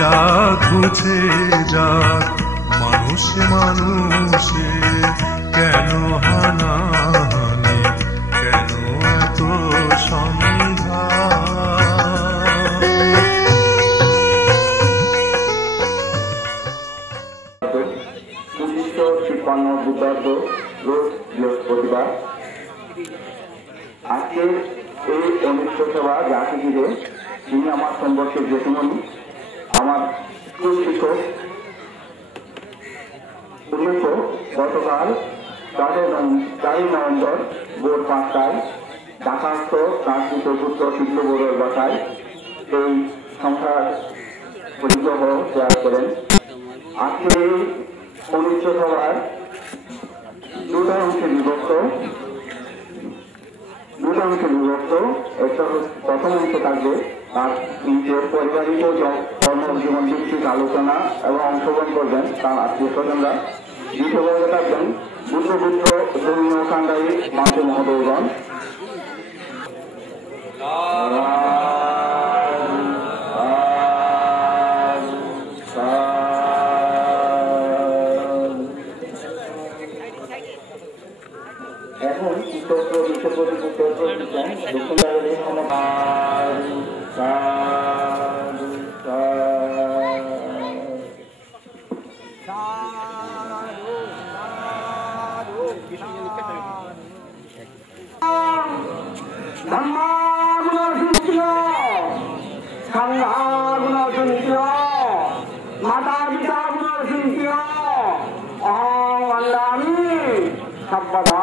যা ঘুছে যাক মানুষে মানুষে 56 বুদ্ধাব্দ রোজ বৃহস্পতিবার। আজকের এই অনুষ্ঠিত সভা যাকে ঘিরে তিনি আমার সম্পর্কে জেঠুমণি, আমার স্কুল শিক্ষক। উল্লেখ্য, গতকাল 4 নভেম্বর ভোর 5টায় ঢাকাস্থ তার পুত্র শিল্প বড়ুয়ার বাসায় এই সংসার পরিগ্রহ ত্যাগ করেন। আজকের এই অনুষ্ঠিত সভার দুটো অংশে বিভক্ত। একটা প্রথম অংশ থাকবে তার নিজের পারিবারিক ও কর্মজীবন ভিত্তিক আলোচনা এবং অংশগ্রহণ করবেন তার আত্মীয় স্বজনরা। দ্বিতীয় পর্বে থাকবেন বুদ্ধপুত্র ধর্মীয় কান্ডারী মাতৃ মহোদয়গণ। এখন চিত্র বিশ্বপতি মাতা পিতা গুণসিংহ সর্বদা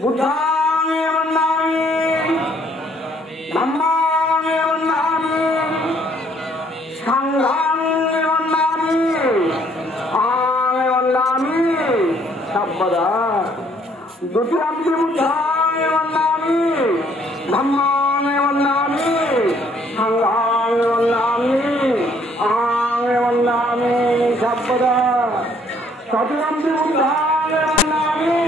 বুদ্ধাঙ্গে বন্দামি ধম্মাঙ্গে বন্দামি সংঘাঙ্গে বন্দামি আঙ্গে বন্দামি সর্বদা দ্বিতীয়াম্পি বুদ্ধাঙ্গে বন্দামি ধম্মাঙ্গে বন্দামি সংঘাঙ্গে বন্দামি আঙ্গে বন্দামি সর্বদা তৃতীয়াম্পি বুদ্ধাঙ্গে বন্দামি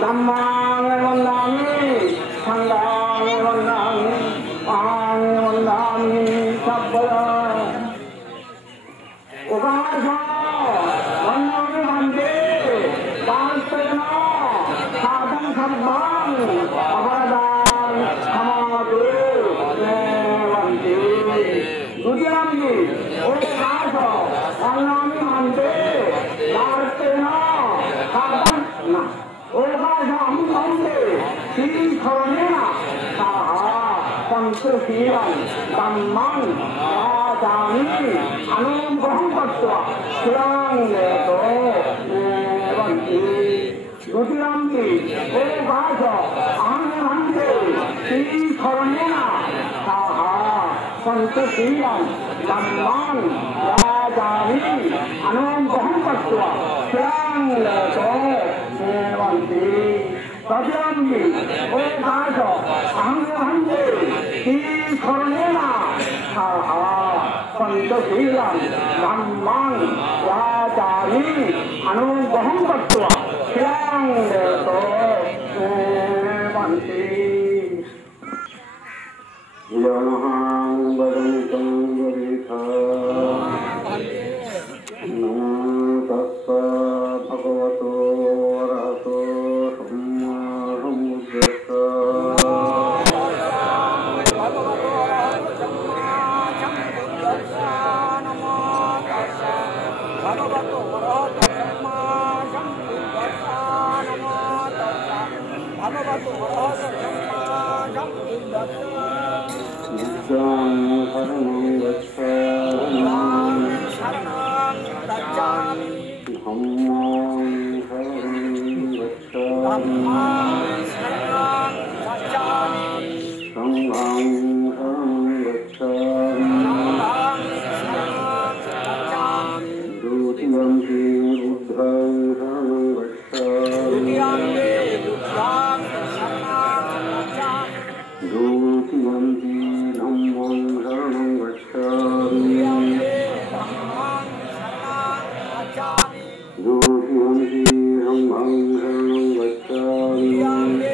ধম্মাঙ্গে বন্দামি সংঘাঙ্গে বন্দামি আঙ্গে বন্দামি সর্বদা উপাস বন্দামি বন্দে দাস্তেন সাধন সর্বং অপরাধান ক্ষমাতু বন্দে দুর্যান্তি উপাস বন্দামি বন্দে দাস্তেন সাধন না ওভাসং বন্দে শ্রীধর্মেণ সাহা সন্তোষীয়ং ধম্মং রাজামি অনুগ্রহং কর্ত্বা চিরং লেতো বন্দে দ্বিতীয়াম্পি ওভাস অহং বন্দে শ্রীধর্মেণ সাহা সন্তোষীয়ং ধম্মং রাজামি অনুগ্রহং কর্ত্বা চিরং লেতো বন্দে তৃতীয়াম্পি ওভাস অহং বন্দে শ্রীধর্মেণ সাহা সন্তোষীয়ং ধম্মং রাজামি অনুগ্রহং কর্ত্বা চিরং লেতো বন্দে জনহাং বদন্तं বরিথা নমো তস্য ভগবতো অরহতো সম্মা সম্বুদ্ধস্য বুদ্ধং শরণং গচ্ছামি ধম্মং শরণং গচ্ছামি সংঘং শরণং গচ্ছামি দ্বিতীয়াম্পি বুদ্ধং শরণং গচ্ছামি দ্বিতীয়াম্পি ধম্মং শরণং গচ্ছামি দ্বিতীয়াম্পি সংঘং শরণং গচ্ছামি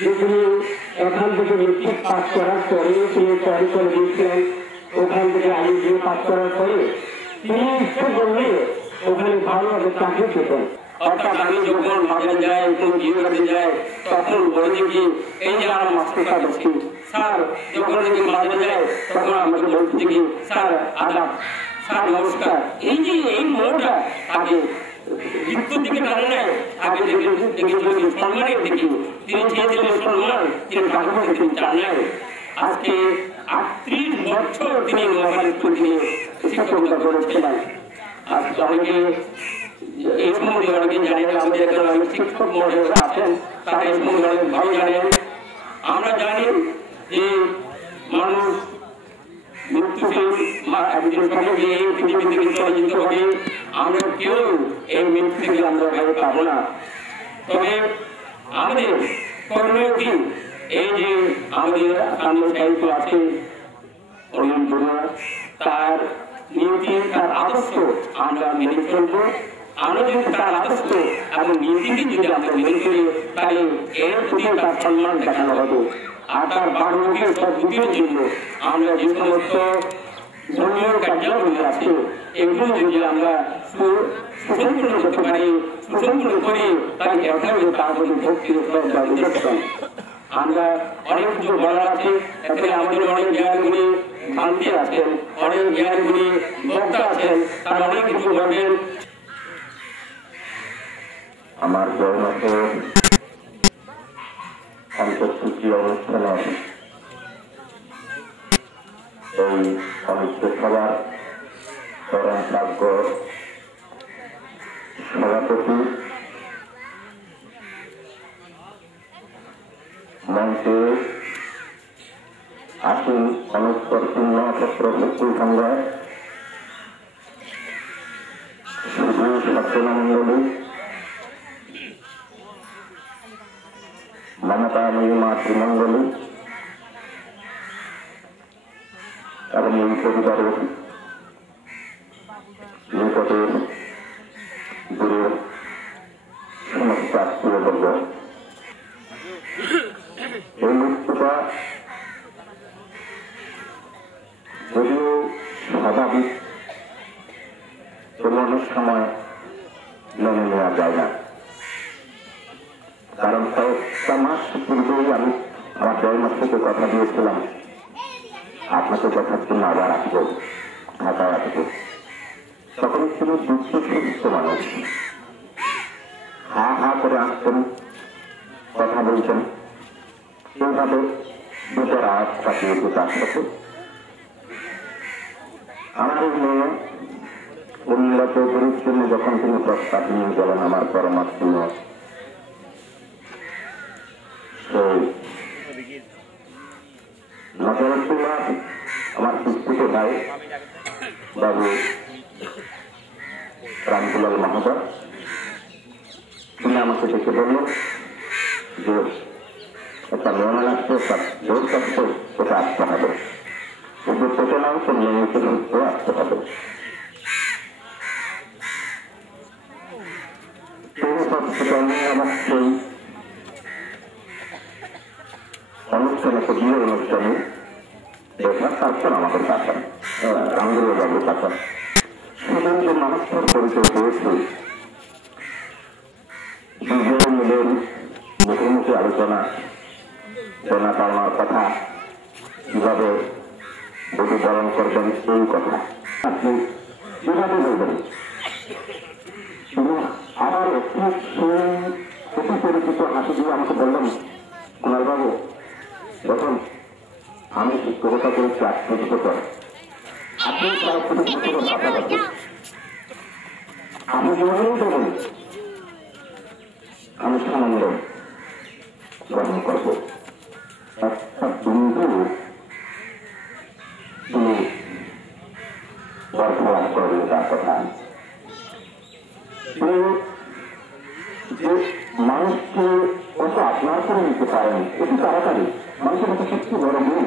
যে তিনি এখান থেকে মেট্রিক পাস করার পরে তিনি তৈরি করে দিয়েছিলেন। ওখান থেকে আগে গিয়ে পাস করার পরে তিনি ইচ্ছে করলে ওখানে ভালোভাবে চাকরি পেতেন। অর্থাৎ আমি যখন বাজারে যাই, কোনো বিয়ে বাড়ি যায়, তখন বলে দেখি এই যে আমার মাস্টারটা দেখছি স্যার, যখন আমি বাজারে যাই তখন আমাকে বলতে দেখি স্যার আদাব, স্যার নমস্কার। এই যে এই মোড়টা তাকে মৃত্যুর দিকে টানে নেয়, তাকে সম্মানের দিকে তিনি চেয়েছিলেন সম্মান, তিনি টাকা পয়সা তিনি চান নাই। আজকে 38 বছর তিনি মোবাইল স্কুল নিয়ে শিক্ষকতা করেছিলেন। আজকে অনেকে এরকম অনেকে জানেন, আমাদের এখানে অনেক শিক্ষক মহোদয়রা আছেন, তারা এরকম অনেক ভালো জানেন। আমরা জানি যে মানুষ মৃত্যুকে একজন সমাজে এই পৃথিবীতে বিসর্জিত হবে, আমরা কেউ এই মৃত্যু থেকে আমরা ভয় পাবো না। তবে আমাদের করণীয় কি? এই যে আমাদের সামনে দায়িত্ব আছে অনিল বড়ুয়া, তার নীতি তার আদর্শ আমরা মেনে চলবো। আমরা যদি তার আদর্শ এবং নীতিকে যদি আমরা মেনে চলি, তাহলে এর প্রতি তার সম্মান দেখানো হবে। আর তার বারোকে সদ্বুতির জন্য আমরা যে সমস্ত ধর্মীয় কার্যাবলী আছে এগুলো যদি আমরা সুসংগঠিত করতে পারি, সুসংগঠিত করি, তাহলে এটা হলো তার প্রতি ভক্তি শ্রদ্ধা বিচক্ষণ। আমরা অনেক কিছু বলার আছে, এখানে আমাদের অনেক জ্ঞানগুলি শান্তি আছেন, অনেক জ্ঞানগুলি বক্তা আছেন, তারা অনেক কিছু বলবেন। আমার জয়মত অন্তর্সূচি অনুষ্ঠানে এই সাহিত্য সভার চরম ভাগ্য সভাপতি মঞ্চে আসীন অনুষ্কর শূন্য ক্ষেত্র শক্তি সংঘ শুধু সত্যনামণ্ডলী, মমতা মহিমা ত্রিমণ্ডলী এবং এই পরিবারের নিকটের দূরের সমস্ত আত্মীয়বর্গ, এই মৃত্যুটা যদিও স্বাভাবিক, কোনো অনেক সময় মেনে নেওয়া যায় না। কারণ কয়েকটা মাস পূর্বেই আমি আমার জয়মাস থেকে কথা দিয়েছিলাম আপনাকে দেখার জন্য আবার আসবো, ঢাকায় আসবো। তখন তিনি দুঃখ মানুষ, হা হা করে আসতেন, কথা বলছেন, এইভাবে দুটো রাত কাটিয়ে তার সাথে আমার এই মেয়ে উন্নীলা চৌধুরীর জন্য যখন তিনি প্রস্তাব নিয়ে গেলেন আমার পরমাত্মীয় নজরুল্লাহ, আমার শিক্ষিত ভাই বাবু রামদুলাল মহোদয়, তিনি আমাকে দেখে বললেন যে একটা মেহমান আসছে, তার জোর থাকছে, সেটা আসতে হবে, কিন্তু সেটা নাম সে মেয়েকে কিন্তু আসতে হবে। আমার সেই অনুষ্ঠানে বিয়ে অনুষ্ঠানে দেখলাম, তারপর আমাদের কাছে রামদুলাল বাবুর কাছে সেখানে যে মানুষের পরিচয় পেয়েছি, দুজন মিলের মুখোমুখি আলোচনা, দেনা পাওনার কথা, কিভাবে বধূ বরণ করবেন এই কথা আপনি কিভাবে বলবেন। আবার একটি পরিচিত হাসি দিয়ে আমাকে বললেন, কুমার বাবু, দেখুন আমি শিক্ষকতা করেছি 8 বছর, আপনি ভাষা করছেন, আপনি জীবনেই দেবেন, আমি সানন্দ গ্রহণ করব। একটা বিন্দু তিনি বরফলাভ করবেন তার কথা। যে মানুষকে কত আপনার করে নিতে পারেন, এটি তাড়াতাড়ি মানুষের কাছে সবচেয়ে বড় গুণ,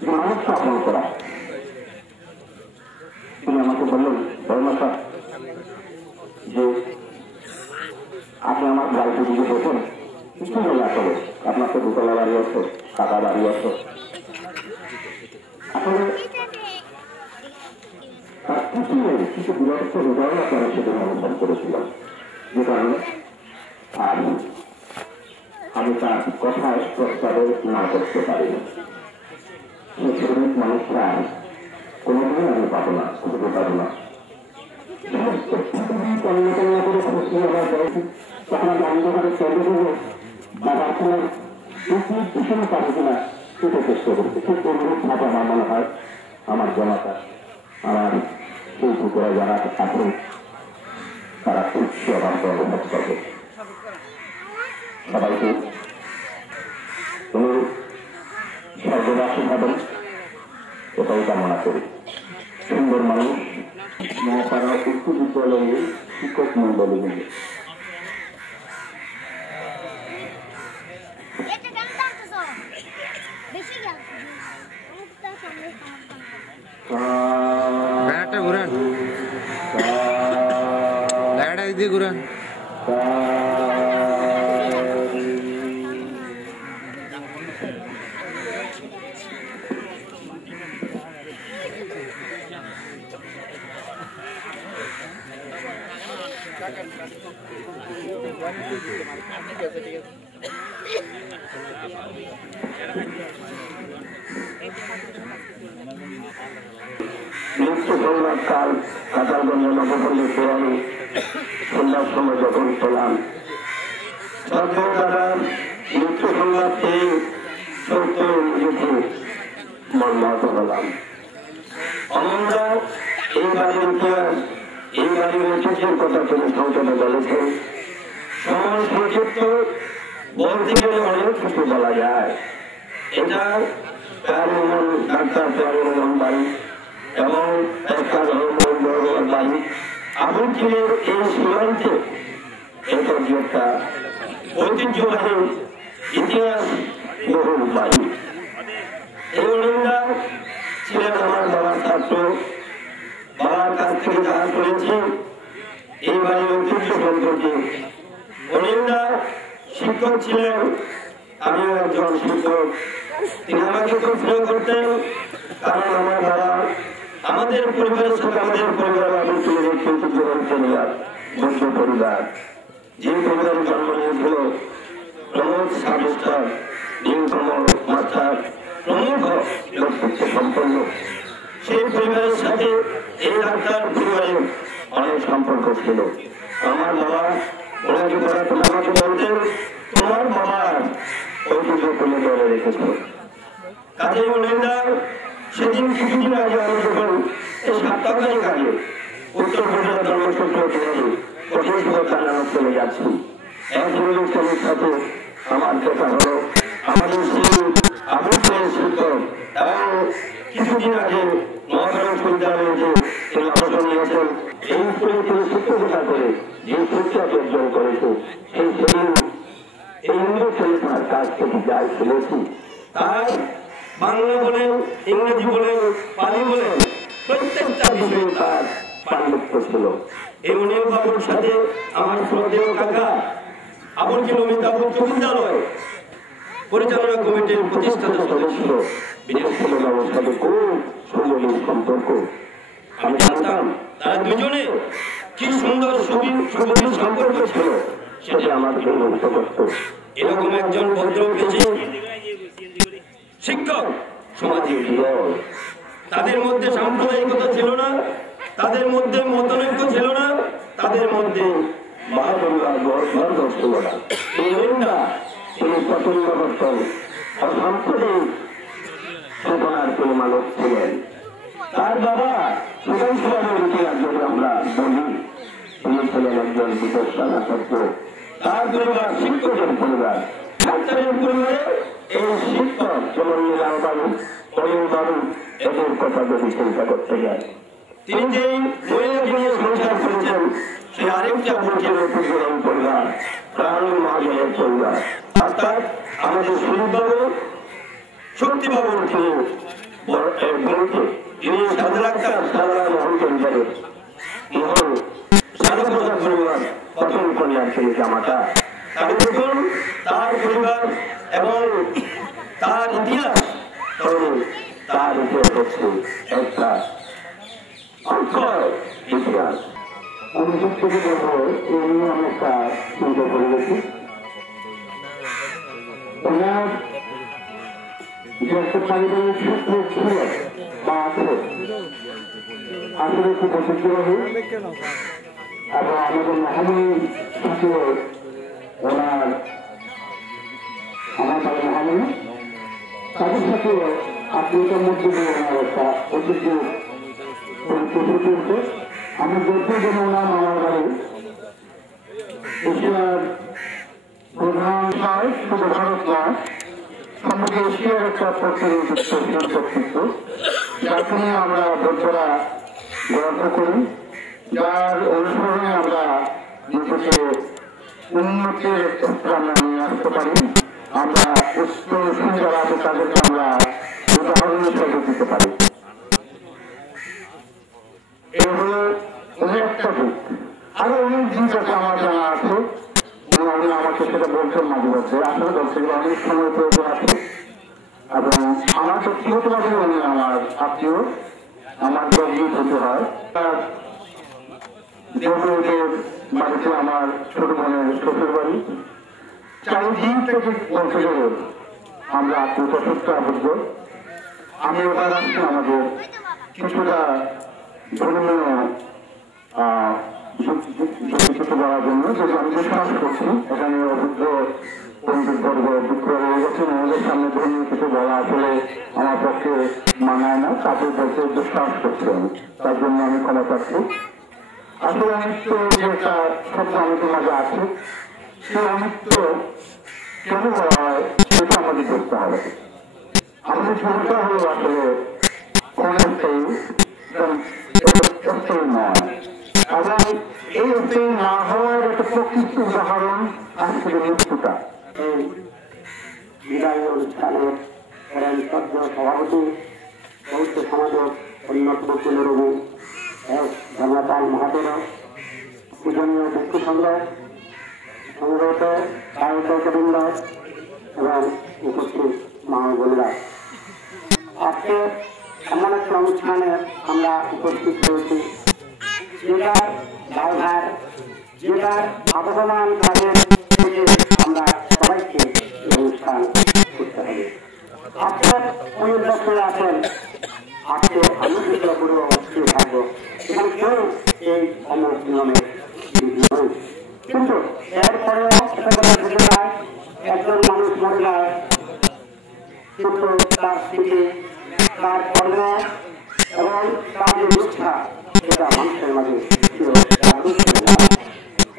যে মানুষকে আপন করা। তিনি আমাকে বললেন, ধর্মসা, যে আপনি আমার গাড়িতে দিকে বসেন, কিছু নেই আসলে। আপনার তো দুতলা বাড়ি আছে, কাকা বাড়ি আছে, আসলে তার কিছু নেই। কিছু দূরত্ব হৃদয় আপনারা সেদিন অনুভব করেছিলাম, যে কারণে আর আমি তার কথায় প্রস্তাবে না করতে পারিনি। সেই শ্রমিক মানুষরা কোনোদিন আমি পাবো না, খুঁজে পাবো না। করে খুশি হওয়ার পরে তখন আমি অন্ধকারে চলে দেবো বাবার কোনো পিছনে পাবো কিনা সেটা চেষ্টা করছি। ঠিক অনুরূপ ভাবে আমার মনে হয় আমার জনতা, আমার সেই টুকরা যারা আছেন তারা খুশি হওয়ার অনুভব করবে। সবাইকে তুমি স্বর্গবাসী হবেন এটাই কামনা করি। সুন্দর মানুষ মহাপাড়া উচ্চ বিদ্যালয়ে শিক্ষক মন্ডলী মিলে ঘুরান নিত্য সংবাদ কাল কাতারগঞ্জ নবপল্লী ফোরামে সন্ধ্যার সময় যখন পেলাম দাদার নিত্য সংবাদ পেয়ে সত্য নিজেকে মর্মাহত হলাম। আমরা এই বাড়ির ইতিহাস, এই বাড়ির ঐতিহ্যের কথা তিনি সংসদে বলেছেন। সমাজ প্রচিত্র বলতে গেলে অনেক কিছু বলা যায়। এটা প্যারোমন ডাক্তার প্যারোমন বাড়ি এবং একটা ধর্মের বাড়ি আবুলচিনের এই সীমান্তে এটা যে একটা ঐতিহ্যবাহী ইতিহাস বহুল বাড়ি। এই অনিন্দা ছিলেন আমার বাবার ছাত্র, বাবার কাছ থেকে জানা করেছি এই বাড়ির ঐতিহ্য সম্পর্কে। অনিন্দা শিক্ষক ছিলেন, আমিও একজন শিক্ষক। তিনি আমাকে খুব স্নেহ করতেন, কারণ আমার বাবা আমাদের পরিবারের সাথে আমাদের পরিবার আবুলচিনের একটি ঐতিহ্যবাহী পরিবার, বৌদ্ধ পরিবার। যে পরিবারে জন্ম নিয়েছিল প্রমোদ সাবিস্টার, নীলকমল মাস্টার প্রমুখ ব্যক্তিত্ব সম্পন্ন, সেই পরিবারের সাথে এই ডাক্তার পরিবারের অনেক সম্পর্ক ছিল। আমার বাবা ওনাকে পড়াতে আমাকে বলতেন, তোমার বাবার ঐতিহ্য তুলে ধরে রেখেছ। কাজে অনিন্দা সেদিন কিছুদিন আগে আমি যখন এই 7 তারিখ আগে উত্তর প্রদেশের জন্মসূত্র পেয়ে কঠিন জানানো চলে যাচ্ছি, এক হিন্দুস্থানের সাথে আমার দেখা হলো। আমাদের সেই আবুলচিনের শিক্ষক এবং কিছুদিন আগে মহারাজ বিদ্যালয়ে যে তিনি অবসর নিয়েছেন, এই স্কুলে তিনি শিক্ষকতা করে যে শিক্ষা অর্জন করেছে, সেই সেদিন এই হিন্দু ছেলেটার কাছ থেকে যাই শুনেছি, তার বাংলা বলেন, ইংরেজি বলেন, পালি বলেন, প্রত্যেকটা বিষয়ে তার পাণ্ডিত্য ছিল। এই উনিও বাবুর সাথে আমার শ্রদ্ধেয় কাকা আবুলচিন উচ্চ বিদ্যালয় পরিচালনা কমিটির প্রতিষ্ঠাতা সদস্য বিজয় বাবুর সাথে খুব সুন্দর সম্পর্ক। আমি জানতাম তারা দুজনে কি সুন্দর সুগভীর সম্পর্ক ছিল, সেটা আমার জন্য উপযুক্ত। এরকম একজন ভদ্র পেয়েছি শিক্ষক সমাজের বিরল। তাদের মধ্যে সাম্প্রদায়িকতা ছিল না, তাদের মধ্যে মতানৈক্য ছিল না, তাদের মধ্যে বাহাদুর ছিল না। তিনি প্রচন্ড করতেন, অসাম্প্রদায়িক চেতনার কোনো মানুষ ছিলেন। তার বাবা সুদান সাহেবের ইতিহাস যদি আমরা বলি, তিনি ছিলেন একজন বিদর্শনা ছাত্র। তার পরিবার শিক্ষকের পরিবার, ডাক্তারের পরিবারে এই শিক্ষক যেমন নীলাল বাবু, অনিল বাবু, এদের কথা যদি চিন্তা করতে যায়, তিনি যেই মহিলাকে নিয়ে সংসার করেছেন সে আরেকটা বুকের ঐতিহ্যবাহী পরিবার, প্রাণী মহাজনের পরিবার। অর্থাৎ আমাদের সুনীলবাবু শক্তিবাবুর তিনি বলতে তিনি সাদা ডাক্তার সাদা মোহন পরিবারের মোহন সাদা প্রসাদ পরিবার প্রথম কন্যার তিনি জামাতা। তাহলে দেখুন তার পরিবার এবং তার ইতিহাস, তবে তার ইতিহাস হচ্ছে একটা অক্ষয় ইতিহাস। আমি সব থেকে বলবো এই নিয়ে আমি একটা চিন্তা করে গেছি। ওনার যে একটা পারিবারিক সূত্র ছিল বা আছে, আসলে খুব ঐতিহ্যবাহী এবং আমাদের মহামণি ছিল ওনার, আমার বাবা মহামণি, তাদের সাথে আত্মীয়তার মধ্যে দিয়ে ওনার একটা ঐতিহ্য চলছে। আমি বলতে যেন ওনার মামার বাড়ি এশিয়ার প্রধান নয়, শুধু ভারত নয়, সমগ্র এশিয়ার একটা প্রতিনিধিত্ব, যাকে নিয়ে আমরা বৌদ্ধরা গর্ব করি, যার অনুসরণে আমরা নিজেকে উন্নতির ক্ষেত্রে আমরা নিয়ে আসতে পারি। আমরা উচ্চ যারা আছে তাদেরকে আমরা উদাহরণ হিসেবে দিতে পারি। এই হলো একটা দিক। আরো অনেক দিক আছে আমার জানা আছে, উনি আমাকে সেটা বলছেন মাঝে মধ্যে, আসলে বলছে অনেক সময় প্রয়োজন আছে এবং আমার ব্যক্তিগতভাবে উনি আমার আত্মীয়, আমার গর্বিত হতে হয়। তার জমিদের বাড়িতে আমার ছোট বোনের শ্বশুর বাড়ি, চারিদিক থেকে বলতে গেলে আমরা আত্মীয়তা সূত্রে আবদ্ধ। আমি এবার আসছি আমাদের কিছুটা ধর্মীয় কিছু বলার জন্য, যেটা আমি বিশ্বাস করছি এখানে অভিজ্ঞ পণ্ডিত বর্গ অভিজ্ঞ হয়ে গেছেন, আমাদের সামনে ধর্মীয় কিছু বলা আসলে আমার পক্ষে মানায় না, তাদের বলতে বিশ্বাস করছি আমি, তার জন্য আমি ক্ষমা চাচ্ছি। আসলে অনিত্য যে একটা শব্দ আমাদের মাঝে আছে, সে অনিত্য কেন বলা হয় সেটা আমাদের দেখতে হবে। আমাদের জীবনটা হলো আসলে অনেকটাই নয়, এবং এই স্থায়ী না হওয়ার একটা প্রকৃত উদাহরণ আজকের মৃত্যুটা। এই বিদায় অনুষ্ঠানের সদ্য সভাপতি বৌদ্ধ সমাজের অন্যতম কুলরবি ধর্মপাল মহাদেব, পূজনীয় ব্যক্তি সংগ্রহত কায়কবৃন্দ এবং উপস্থিত মা বোনেরা, আজকে এমন একটা অনুষ্ঠানে আমরা উপস্থিত হয়েছি যেটার দায়ভার, যেটার আবহমান কাজের থেকে আমরা সবাইকে অনুষ্ঠান করতে হবে। আজকে উনি দর্শনে আছেন, আজকে আমি যেগুলো পুরো অবশ্যই থাকবো, এখানে কেউ এই অমর নিয়মে নয়, কিন্তু এরপরেও একটা কথা বুঝে যায়, একজন মানুষ মরে যায় কিন্তু তার স্মৃতি, তার কর্ম এবং তার যে নিষ্ঠা সেটা মানুষের মাঝে ছিল।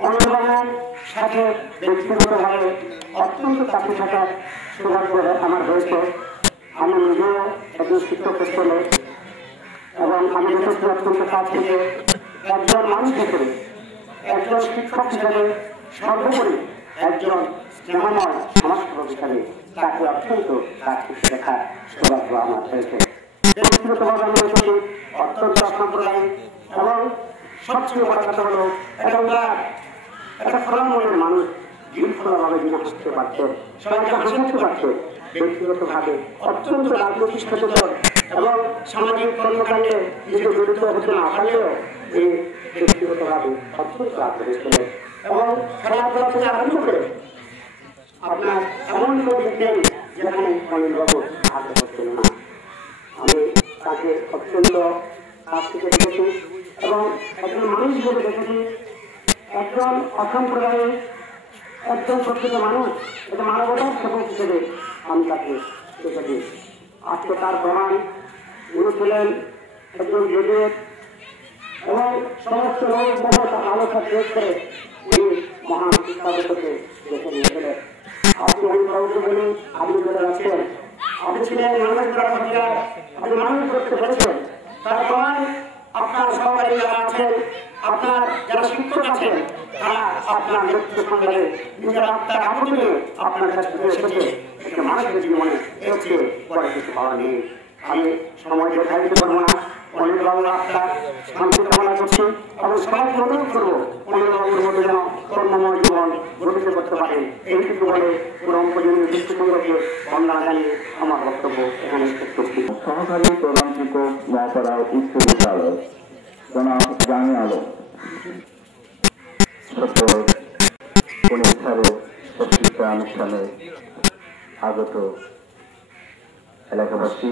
অনুপ্রেরণার সাথে ব্যক্তিগতভাবে অত্যন্ত কাছে থাকার সৌভাগ্য আমার হয়েছে। আমি নিজেও একজন শিক্ষকের ছেলে এবং আমি দেখেছি অত্যন্ত কাছ থেকে একজন মানুষ হিসেবে, একজন শিক্ষক হিসেবে, সর্বোপরি একজন স্নেহময় সমাজসেবক হিসাবে তাকে অত্যন্ত কাছ থেকে দেখার সৌভাগ্য আমার হয়েছে। ব্যক্তিগতভাবে আমি দেখেছি অত্যন্ত অসাম্প্রদায়িক এবং সবচেয়ে বড় কথা হলো একটা খোলা মনের মানুষ দীর্ঘভাবে যিনি হাসতে পারছে, সবাইকে হাসাতে পারছে, ব্যক্তিগতভাবে অত্যন্ত রাজনৈতিক সচেতন এবং সামাজিক কর্মকাণ্ডে নিজে জড়িত হতে না পারলেও এই ব্যক্তিগতভাবে অত্যন্ত আগ্রহী ছিলেন এবং খেলাধুলা থেকে আরম্ভ করে আপনার এমন কোনো দিক নেই যেখানে অনিলবাবু আগ্রহ ছিল না। আমি তাকে অত্যন্ত কাছ থেকে দেখেছি এবং একজন মানুষ হিসেবে দেখেছি, একজন অসাম্প্রদায়িক, একজন প্রকৃত মানুষ, এটা মানবতার সেবক হিসেবে আমি তাকে দেখেছি। আজকে তার প্রমাণ উনি ছিলেন একজন যুগের এবং সমস্ত আলোচনা শেষ করে উনি মহান শিক্ষাগতকে দেখে নিয়েছিলেন। আপনি আমি কাউকে বলি, আপনি বলে রাখছেন আপনি ছিলেন মানুষ করা ভাষায়, আপনি মানুষ করতে পেরেছেন, তার প্রমাণ আপনার সহকারী যারা আছেন, আপনার যারা শিক্ষক আছেন, তারা আপনার লক্ষ্য সংগ্রামে নিজের আত্মার আহত নিয়ে আপনার কাছে এসেছে। মানুষের জীবনে এর চেয়ে পরে কিছু পাওয়া নেই। আমি সময় প্রসারিত করবো না, অনেক বাবুর আত্মার শান্তি কামনা করছি এবং সবাই অনুরোধ করবো অনেক বাবুর মধ্যে যেন কর্মময় জীবন গঠিত করতে পারে এইটুকু বলে পুরম পর্যন্ত দৃষ্টিকেন্দ্রকে বন্দনা জানিয়ে আমার বক্তব্য এখানে শেষ করছি। সহকারী প্রধান শিক্ষক মহাপাড়া উচ্চ বিদ্যালয় জনাব জামি আলম সত্য কনিষ্ঠারে শিক্ষা অনুষ্ঠানে আগত এলাকাবাসী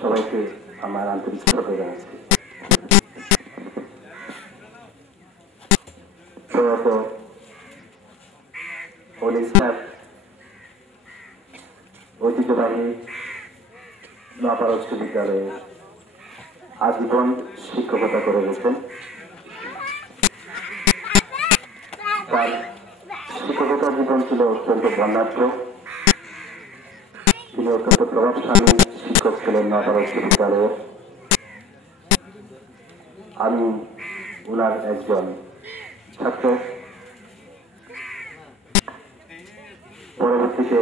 সবাইকে আমার আন্তরিক শ্রদ্ধা জানাচ্ছি। প্রয়াত কনিষ্ঠার ঐতিহ্যবাহী মহাপাড়া উচ্চ বিদ্যালয়ে আজীবন শিক্ষকতা করে গেছেন। তার শিক্ষকতা জীবন ছিল অত্যন্ত বর্ণাঢ্য। তিনি অত্যন্ত প্রভাবশালী শিক্ষক ছিলেন মহাপাড়া উচ্চ বিদ্যালয়ে। আমি ওনার একজন ছাত্র। পরবর্তীতে